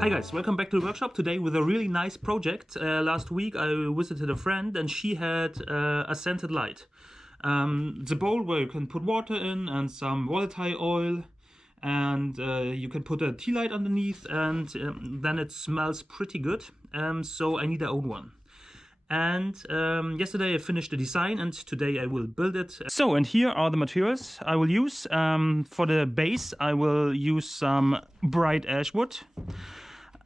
Hi guys, welcome back to the workshop today with a really nice project. Last week I visited a friend and she had a scented light. The bowl where you can put water in and some volatile oil, and you can put a tea light underneath, and then it smells pretty good. So I need a own one. And yesterday I finished the design and today I will build it. So, and here are the materials I will use. For the base I will use some bright ash wood.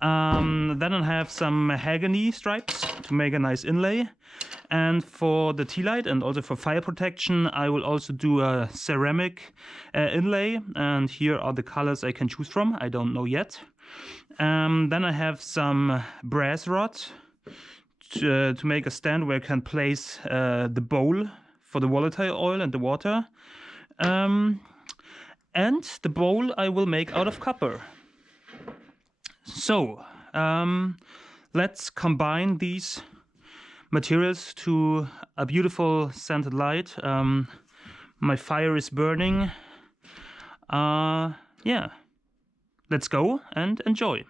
Then I have some mahogany stripes to make a nice inlay. And for the tea light and also for fire protection, I will also do a ceramic inlay. And here are the colors I can choose from. I don't know yet. Then I have some brass rods to make a stand where I can place the bowl for the volatile oil and the water. And the bowl I will make out of copper. So, let's combine these materials to a beautiful scented light. My fire is burning. Yeah, let's go and enjoy.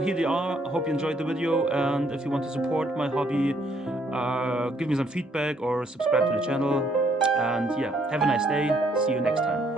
here they are. I hope you enjoyed the video, and if you want to support my hobby, give me some feedback or subscribe to the channel. And yeah, have a nice day. See you next time.